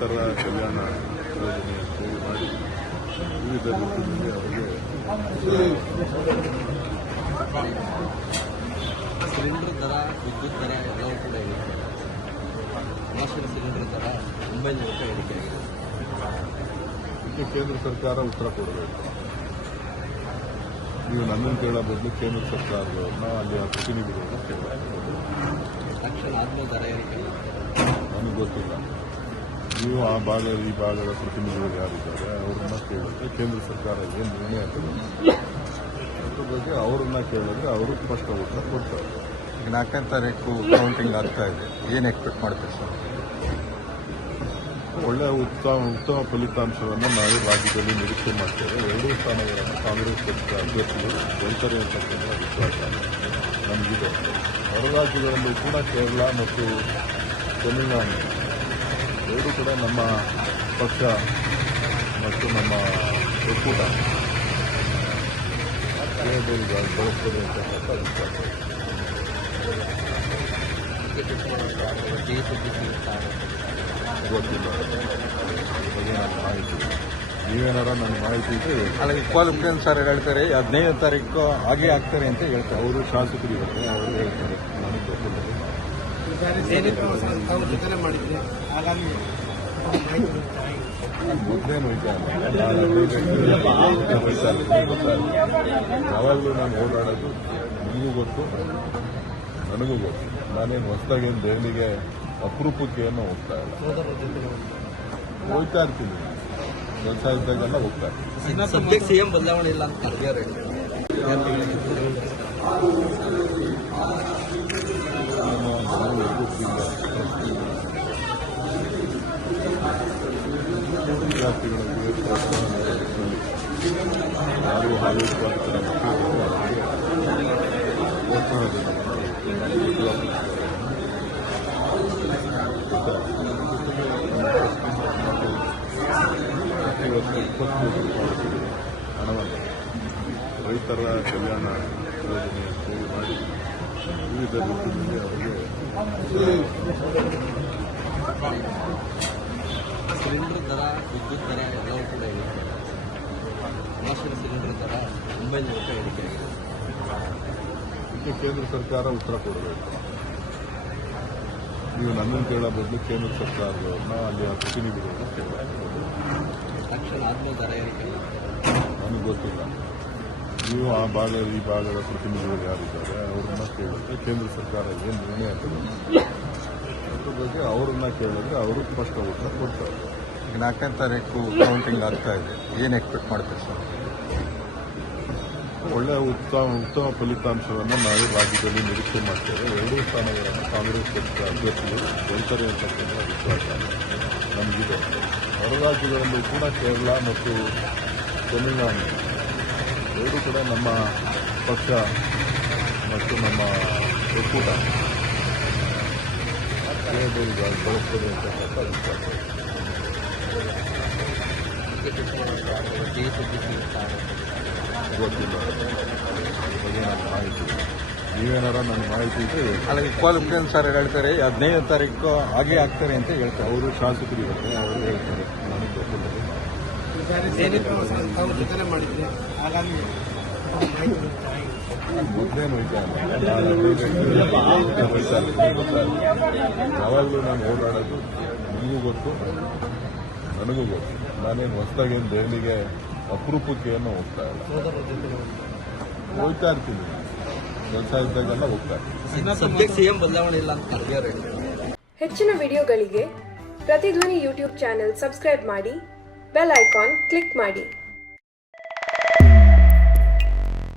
ರೈತರ ಕಲ್ಯಾಣ ಯೋಜನೆ ಅಂತೇಳಿ ಮಾಡಿ ವಿವಿಧ ರೀತಿಯಲ್ಲಿ ಅವರಿಗೆ ಸಿಲಿಂಡರ್ ದರ, ವಿದ್ಯುತ್ ದರ ಎಲ್ಲವೂ ಕೂಡ ಇರುತ್ತೆ. ಗ್ಯಾಸ್ ಸಿಲಿಂಡರ್ ದರ 900 ರೂಪಾಯಿ ಏರಿಕೆ ಆಗಿದೆ. ಇದಕ್ಕೆ ಕೇಂದ್ರ ಸರ್ಕಾರ ಉತ್ತರ ಕೊಡಬೇಕು. ನೀವು ನನ್ನನ್ನು ಕೇಳೋ ಬದಲು ಕೇಂದ್ರ ಸರ್ಕಾರದವ್ರನ್ನ ಅಲ್ಲಿ ಪ್ರತಿನಿಧಿಗಳನ್ನ ಕೇಳಬೇಕು. ತಕ್ಷಣ ಆದ್ಮೇಲೆ ದರ ಏರಿಕೆ ನನಗೆ ಗೊತ್ತಿಲ್ಲ. ನೀವು ಆ ಈ ಭಾಗದ ಪ್ರತಿನಿಧಿಗಳು ಯಾರಿದ್ದಾರೆ ಅವ್ರನ್ನ ಕೇಳಿದ್ರೆ ಕೇಂದ್ರ ಸರ್ಕಾರ ಏನು ನಿರ್ಣಯ ತಗೊಂಡು ಅದ್ರ ಬಗ್ಗೆ ಅವ್ರನ್ನ ಕೇಳಿದ್ರೆ ಅವರು ಸ್ಪಷ್ಟ ಉತ್ತರ ಕೊಡ್ತಾರೆ. ಈಗ 4ನೇ ತಾರೀಕು ಕೌಂಟಿಂಗ್ ಆಗ್ತಾ ಇದೆ, ಏನು ಎಕ್ಸ್ಪೆಕ್ಟ್ ಮಾಡ್ತೀವಿ ಸರ್? ಒಳ್ಳೆಯ ಉತ್ತಮ ಫಲಿತಾಂಶವನ್ನು ನಾವು ರಾಜ್ಯದಲ್ಲಿ ನಿರೀಕ್ಷೆ ಮಾಡ್ತೇವೆ. ಎರಡೂ ಸ್ಥಾನಗಳನ್ನು ಕಾಂಗ್ರೆಸ್ ಪಕ್ಷದ ಅಭ್ಯರ್ಥಿಗಳು ಗೆಲ್ತಾರೆ ಅಂತಕ್ಕಂಥ ವಿಶ್ವಾಸ ನಮಗಿದೆ. ಹೊರ ರಾಜ್ಯಗಳಲ್ಲೂ ಕೂಡ ಕೇರಳ ಮತ್ತು ತಮಿಳುನಾಡು ಎರಡೂ ಕೂಡ ನಮ್ಮ ಪಕ್ಷ ಮತ್ತು ನಮ್ಮ ಒಕ್ಕೂಟ ಬಳಸ್ತದೆ ಅಂತಕ್ಕಂಥ ವಿಶ್ವಾಸ ಗೊತ್ತಿಲ್ಲ. ಬಗ್ಗೆ ನನ್ನ ಮಾಹಿತಿ ನೀವೇನಾರ ನನ್ನ ಮಾಹಿತಿ ಇದ್ದರೆ అలాగే ಕ್ವಾಲಿಫಿಕೇಶನ್ ಸರ್ ಹೇಳ್ತಾರೆ 15ನೇ ತಾರೀಕು ಹಾಗೆ ಆಗ್ತಾರೆ ಅಂತ ಹೇಳ್ತಾರೆ. ಅವರು ಶಾಸಕರು ಇದ್ದಾರೆ, ಅವರು ಹೇಳ್ತಾರೆ, ನನಗೆ ಗೊತ್ತಿಲ್ಲ. ಮೊದಲೇನು ಯಾವಾಗಲೂ ನಾನು ಓಡಾಡೋದು ನಿಮಗೂ ಗೊತ್ತು, ನನಗೂ ಗೊತ್ತು. ನಾನೇನು ಹೊಸದಾಗೇನು ದೆಹಲಿಗೆ ಅಪರೂಪಕ್ಕೆ ಏನೋ ಹೋಗ್ತಾ ಇಲ್ಲ, ಹೋಗ್ತಾ ಇರ್ತೀನಿ. ಕೆಲಸ ಇದ್ದಾಗೆಲ್ಲ ಹೋಗ್ತಾ ಇರ್ತೀನಿ. ಸದ್ಯಕ್ಕೆ ಸಿಎಂ ಬದಲಾವಣೆ ಇಲ್ಲ ಅಂತ ಖರ್ಗೆ ವಿದ್ಯಾರ್ಥಿಗಳಿಗೆ ಯಾರು ಆಯೋಜಿಸುವಂತಹ ಹಣವನ್ನು ರೈತರ ಕಲ್ಯಾಣ ಯೋಜನೆ ಅಂತೇಳಿ ಮಾಡಿ ವಿವಿಧ ರೀತಿಯಲ್ಲಿ ಅವರಿಗೆ ಸಿಲಿಂಡರ್ ದರ, ವಿದ್ಯುತ್ ದರ ಎಲ್ಲವೂ ಕೂಡ ಇರುತ್ತೆ. ಗ್ಯಾಸ್ ಸಿಲಿಂಡರ್ ದರ 900 ರೂಪಾಯಿ ಏರಿಕೆ ಆಗಿದೆ. ಇದಕ್ಕೆ ಕೇಂದ್ರ ಸರ್ಕಾರ ಉತ್ತರ ಕೊಡಬೇಕು. ನೀವು ನನ್ನನ್ನು ಕೇಳೋ ಬದಲು ಕೇಂದ್ರ ಸರ್ಕಾರದವ್ರನ್ನ ಅಲ್ಲಿ ಪ್ರತಿನಿಧಿಗಳನ್ನ ಕೇಳಬೇಕು. ತಕ್ಷಣ ಆದ್ಮೇಲೆ ದರ ಏರಿಕೆ ನನಗೆ ಗೊತ್ತಿಲ್ಲ. ನೀವು ಈ ಭಾಗದ ಪ್ರತಿನಿಧಿಗಳು ಯಾರಿದ್ದಾರೆ ಅವ್ರನ್ನ ಕೇಳಿದ್ರೆ ಕೇಂದ್ರ ಸರ್ಕಾರ ಏನು ನಿರ್ಣಯ ತಗೊಂಡು ಅದ್ರ ಬಗ್ಗೆ ಅವ್ರನ್ನ ಕೇಳಿದ್ರೆ ಅವರು ಸ್ಪಷ್ಟ ಉತ್ತರ ಕೊಡ್ತಾರೆ. ಈಗ 4ನೇ ತಾರೀಕು ಕೌಂಟಿಂಗ್ ಆಗ್ತಾ ಇದೆ, ಏನು ಎಕ್ಸ್ಪೆಕ್ಟ್ ಮಾಡ್ತೀವಿ ಸರ್? ಒಳ್ಳೆಯ ಉತ್ತಮ ಫಲಿತಾಂಶವನ್ನು ನಾವು ರಾಜ್ಯದಲ್ಲಿ ನಿರೀಕ್ಷೆ ಮಾಡ್ತೇವೆ. ಎರಡೂ ಸ್ಥಾನಗಳನ್ನು ಕಾಂಗ್ರೆಸ್ ಪಕ್ಷದ ಅಭ್ಯರ್ಥಿಗಳು ಗೆಲ್ತಾರೆ ಅಂತಕ್ಕಂಥ ವಿಶ್ವಾಸ ನಮಗಿದೆ. ಹೊರ ರಾಜ್ಯಗಳಲ್ಲೂ ಕೂಡ ಕೇರಳ ಮತ್ತು ತಮಿಳುನಾಡು ಎರಡೂ ಕೂಡ ನಮ್ಮ ಪಕ್ಷ ಮತ್ತು ನಮ್ಮ ಒಕ್ಕೂಟ ಬಳಸ್ತದೆ ಅಂತಕ್ಕಂಥ ವಿಶ್ವಾಸ ಗೊತ್ತಿಲ್ಲ. ಬಗ್ಗೆ ನನ್ನ ಮಾಹಿತಿ ನೀವೇನಾರ ನನ್ನ ಮಾಹಿತಿ ಇದ್ದರೆ అలాగే ಕ್ವಾಲಿಫಿಕೇಶನ್ ಸರ್ ಹೇಳ್ತಾರೆ 15ನೇ ತಾರೀಕು ಹಾಗೆ ಆಗ್ತಾರೆ ಅಂತ ಹೇಳ್ತಾರೆ. ಅವರು ಶಾಸಕರು ಇದ್ದಾರೆ, ಅವರು ಹೇಳ್ತಾರೆ, ನನಗೆ ಗೊತ್ತಿಲ್ಲ. ಮೊದಲೇನು ಯಾವಾಗಲೂ ನಾನು ಓಡಾಡೋದು ನಿಮಗೂ ಗೊತ್ತು, ನನಗೂ ಗೊತ್ತು. ನಾನೇನು ಹೊಸದಾಗೇನು ದೆಹಲಿಗೆ ಅಪರೂಪಕ್ಕೆ ಏನೋ ಹೋಗ್ತಾ ಇಲ್ಲ, ಹೋಗ್ತಾ ಇರ್ತೀನಿ. ಕೆಲಸ ಇದ್ದಾಗೆಲ್ಲ ಹೋಗ್ತಾ ಇರ್ತೀನಿ. ಸದ್ಯಕ್ಕೆ ಸಿಎಂ ಬದಲಾವಣೆ ಇಲ್ಲ ಅಂತ ಖರ್ಗೆ ಹೆಚ್ಚಿನ ವಿಡಿಯೋಗಳಿಗೆ ಪ್ರತಿಧ್ವನಿ ಯೂಟ್ಯೂಬ್ ಚಾನೆಲ್ ಸಬ್ಸ್ಕ್ರೈಬ್ ಮಾಡಿ, ಬೆಲ್ ಐಕಾನ್ ಕ್ಲಿಕ್ ಮಾಡಿ.